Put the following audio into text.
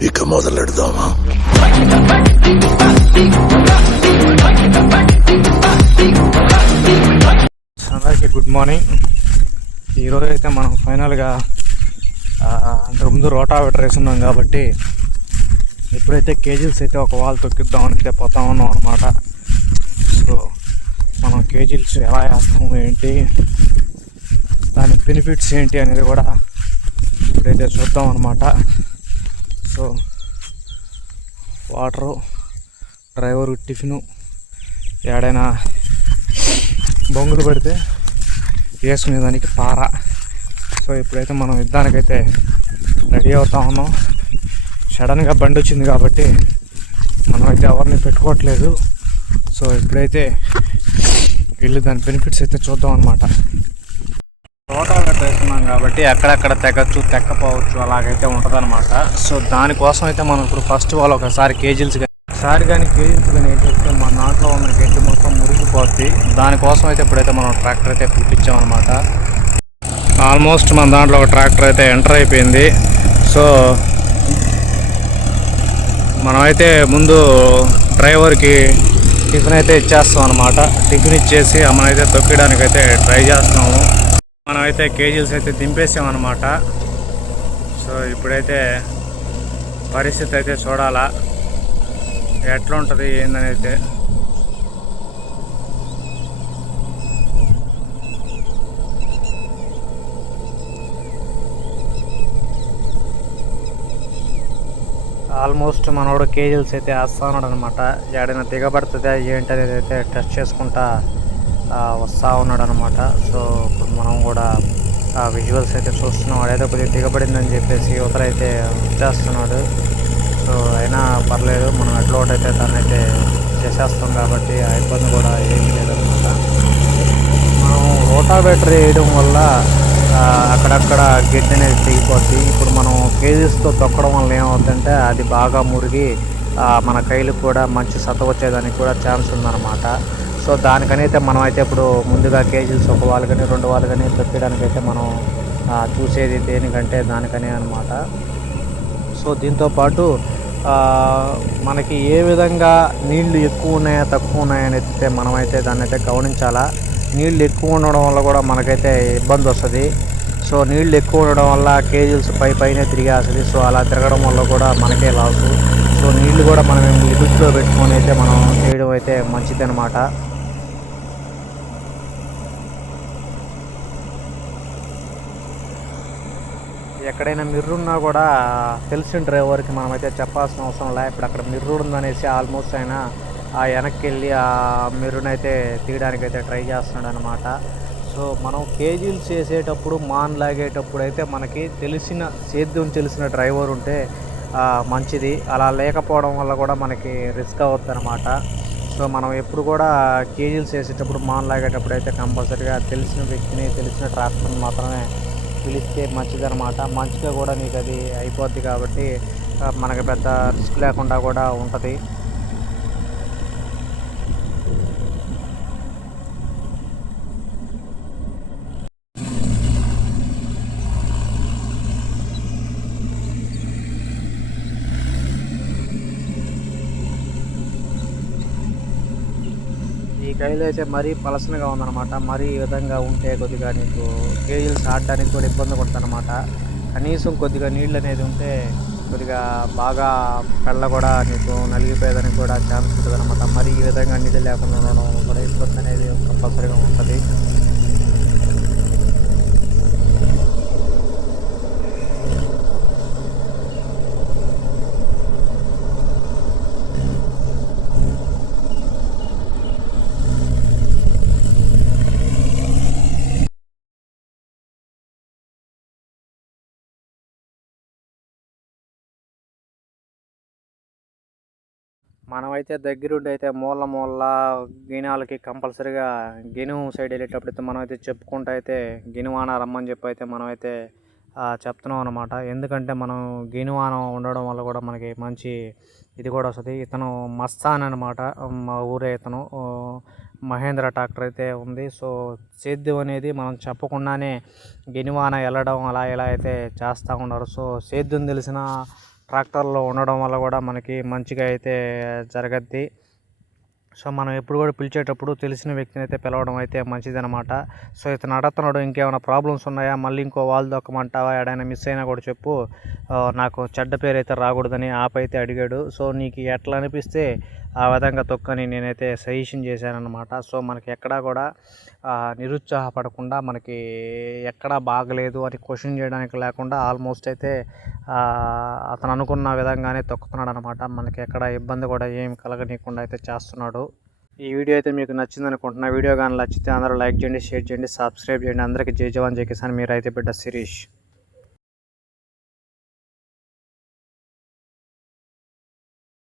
ఇక మొదలెడదామా? అందరికీ good morning. ఈరోజు అయితే మనం ఫైనల్గా ఆ, అంతకు ముందు రోటావేటర్ వేసున్నాం కాబట్టి ఎప్పుడైతే కేజీల్స్ అయితే ఒక వాల్ తొక్కిద్దామని అయితే పోతా ఉన్నాం అనమాట సో మనం కేజీల్స్ ఎలా వేస్తాము ఏంటి దాని బెనిఫిట్స్ ఏంటి అనేది కూడా ఇప్పుడైతే చూద్దాం అనమాట సో వాటరు డ్రైవరు టిఫిను ఏడైనా బొంగులు పెడితే వేసుకునేదానికి పార. సో ఇప్పుడైతే మనం యుద్ధానికైతే రెడీ అవుతా ఉన్నాం. సడన్గా బండి వచ్చింది కాబట్టి మనమైతే ఎవరిని పెట్టుకోవట్లేదు. సో ఇప్పుడైతే వెళ్ళి దాని బెనిఫిట్స్ అయితే చూద్దాం అనమాట చేస్తున్నాం కాబట్టి ఎక్కడెక్కడ తెగచ్చు తెక్కపోవచ్చు అలాగైతే ఉంటుందన్నమాట. సో దానికోసం అయితే మనం ఇప్పుడు ఫస్ట్ వాళ్ళు ఒకసారి కేజీల్స్ ఒకసారి కానీ కేజీల్స్ కానీ ఏంటంటే మన దాంట్లో ఉన్న గడ్డి మొత్తం మురిగిపోద్ది. దానికోసం అయితే ఇప్పుడైతే మనం ట్రాక్టర్ అయితే పుట్టించామన్నమాట ఆల్మోస్ట్ మన దాంట్లో ఒక ట్రాక్టర్ అయితే ఎంటర్ అయిపోయింది. సో మనమైతే ముందు డ్రైవర్కి టిఫిన్ అయితే ఇచ్చేస్తాం అనమాట టిఫిన్ ఇచ్చేసి మనమైతే తొక్కడానికి అయితే ట్రై చేస్తున్నాము. మనమైతే కేజీల్స్ అయితే దింపేసామన్నమాట. అనమాట సో ఇప్పుడైతే పరిస్థితి అయితే చూడాలా. ఎట్లా ఉంటుంది ఏందని అయితే ఆల్మోస్ట్ మనోడు కేజీల్స్ అయితే వేస్తా ఉన్నాడు అనమాట ఏడైనా దిగబడుతుందా ఏంటి అనేది అయితే టెస్ట్ చేసుకుంటా వస్తా ఉన్నాడు అనమాట సో ఇప్పుడు మనం కూడా ఆ విజువల్స్ అయితే చూస్తున్నాం. వాడైతే కొద్దిగా దిగబడిందని చెప్పేసి ఉతరైతే చేస్తున్నాడు సో అయినా పర్లేదు మనం ఎట్లా ఒకటైతే దాన్ని అయితే చేసేస్తాం కాబట్టి ఆ ఇబ్బంది కూడా ఏమీ లేదనమాట మనం రోటావేటర్ వేయడం వల్ల అక్కడక్కడ గడ్డి అనేది తెగిపోద్ది ఇప్పుడు మనం కేజీస్తో తొక్కడం వల్ల ఏమవుతుందంటే అది బాగా మురిగి మన కైలు కూడా మంచి సత వచ్చేదానికి కూడా ఛాన్స్ ఉందన్నమాట. సో దానికనైతే మనం అయితే ఇప్పుడు ముందుగా కేజీస్ ఒక వాళ్ళు కానీ రెండు వాళ్ళు కానీ పెట్టడానికైతే మనం చూసేది దేనికంటే దానికనే అనమాట సో దీంతో పాటు మనకి ఏ విధంగా నీళ్ళు ఎక్కువ ఉన్నాయా తక్కువ ఉన్నాయా అని అయితే మనమైతే దాన్ని అయితే గమనించాలా. నీళ్ళు ఎక్కువ ఉండడం వల్ల కూడా మనకైతే ఇబ్బంది వస్తుంది. సో నీళ్ళు ఎక్కువ ఉండడం వల్ల కేజీల్స్ పై పైనే తిరిగేస్తుంది సో అలా తిరగడం వల్ల కూడా మనకే లాసు. సో నీళ్ళు కూడా మనం లిమిట్లో పెట్టుకొని అయితే మనం చేయడం అయితే మంచిది ఎక్కడైనా మిర్రు ఉన్నా కూడా తెలిసిన డ్రైవర్కి మనమైతే చెప్పాల్సిన అవసరం లే. ఇప్పుడు అక్కడ మిర్రు ఉందనేసి ఆల్మోస్ట్ ఆయన ఆ వెనక్కి వెళ్ళి ఆ మిర్రునైతే తీయడానికైతే ట్రై చేస్తున్నాడు అనమాట సో మనం కేజీలు చేసేటప్పుడు మాన్ లాగేటప్పుడు అయితే మనకి తెలిసిన సేద్యం తెలిసిన డ్రైవర్ ఉంటే మంచిది. అలా లేకపోవడం వల్ల కూడా మనకి రిస్క్ అవుతుంది అనమాట సో మనం ఎప్పుడు కూడా కేజీలు చేసేటప్పుడు మాన్ లాగేటప్పుడు అయితే కంపల్సరీగా తెలిసిన వ్యక్తిని తెలిసిన ట్రాక్టర్ని మాత్రమే పిలిస్తే మంచిదన్నమాట. మంచిగా కూడా నీకు అది అయిపోద్ది కాబట్టి మనకు మనకి పెద్ద రిస్క్ లేకుండా కూడా ఉంటుంది ఈ కైలు అయితే మరీ పలసనగా ఉందన్నమాట. మరీ ఈ విధంగా ఉంటే కొద్దిగా నీకు కేజీలు ఆడడానికి కూడా ఇబ్బంది పడుతుందన్నమాట. కనీసం కొద్దిగా నీళ్ళు అనేది ఉంటే కొద్దిగా బాగా కళ్ళ కూడా నీకు నలిగిపోయేదానికి కూడా ఛాన్స్ ఉంటుంది అనమాట మరి ఈ విధంగా నీళ్ళు లేకుండా ఉండడం కూడా ఇబ్బంది అనేది కంపల్సరీగా ఉంటుంది. మనమైతే దగ్గరుండి అయితే మూల మూల గినాలకి కంపల్సరీగా గిను సైడ్ వెళ్ళేటప్పుడు అయితే మనం అయితే చెప్పుకుంటూ అయితే గినువాన రమ్మని చెప్పి అయితే మనమైతే చెప్తున్నాం అనమాట ఎందుకంటే మనం గినువాన ఉండడం వల్ల కూడా మనకి మంచి ఇది కూడా వస్తుంది. ఇతను మస్తాన్ అనమాట మా ఊరే ఇతను. మహేంద్ర ట్రాక్టర్ అయితే ఉంది. సో సేద్యం అనేది మనం చెప్పకుండానే గినివాన వెళ్ళడం అలా ఇలా అయితే చేస్తూ ఉన్నారు. సో సేద్యం తెలిసిన ట్రాక్టర్లో ఉండడం వల్ల కూడా మనకి మంచిగా అయితే జరగద్ది. సో మనం ఎప్పుడు కూడా పిలిచేటప్పుడు తెలిసిన వ్యక్తిని అయితే పిలవడం అయితే మంచిదనమాట సో ఇతను అడుగుతున్నాడు ఇంకేమైనా ప్రాబ్లమ్స్ ఉన్నాయా? మళ్ళీ ఇంకో వాళ్ళు దొక్కమంటావా? ఎడైనా మిస్ అయినా కూడా చెప్పు. నాకు చెడ్డ పేరు అయితే రాకూడదని ఆపైతే అడిగాడు. సో నీకు ఎట్లా అనిపిస్తే ఆ విధంగా తొక్కని నేనైతే సజెషన్ చేశానన్నమాట. సో మనకి ఎక్కడా కూడా నిరుత్సాహపడకుండా మనకి ఎక్కడా బాగలేదు అని క్వశ్చన్ చేయడానికి లేకుండా ఆల్మోస్ట్ అయితే అతను అనుకున్న విధంగానే తొక్కుతున్నాడు అనమాట మనకి ఎక్కడ ఇబ్బంది కూడా ఏం కలగనీయకుండా అయితే చేస్తున్నాడు. ఈ వీడియో అయితే మీకు నచ్చింది అనుకుంటున్నా. వీడియో కానీ నచ్చితే అందరూ లైక్ చేయండి షేర్ చేయండి సబ్స్క్రైబ్ చేయండి. అందరికీ జై జవాన్ జై కిసాన్. మీరు అయితే బిడ్డ శిరీష్.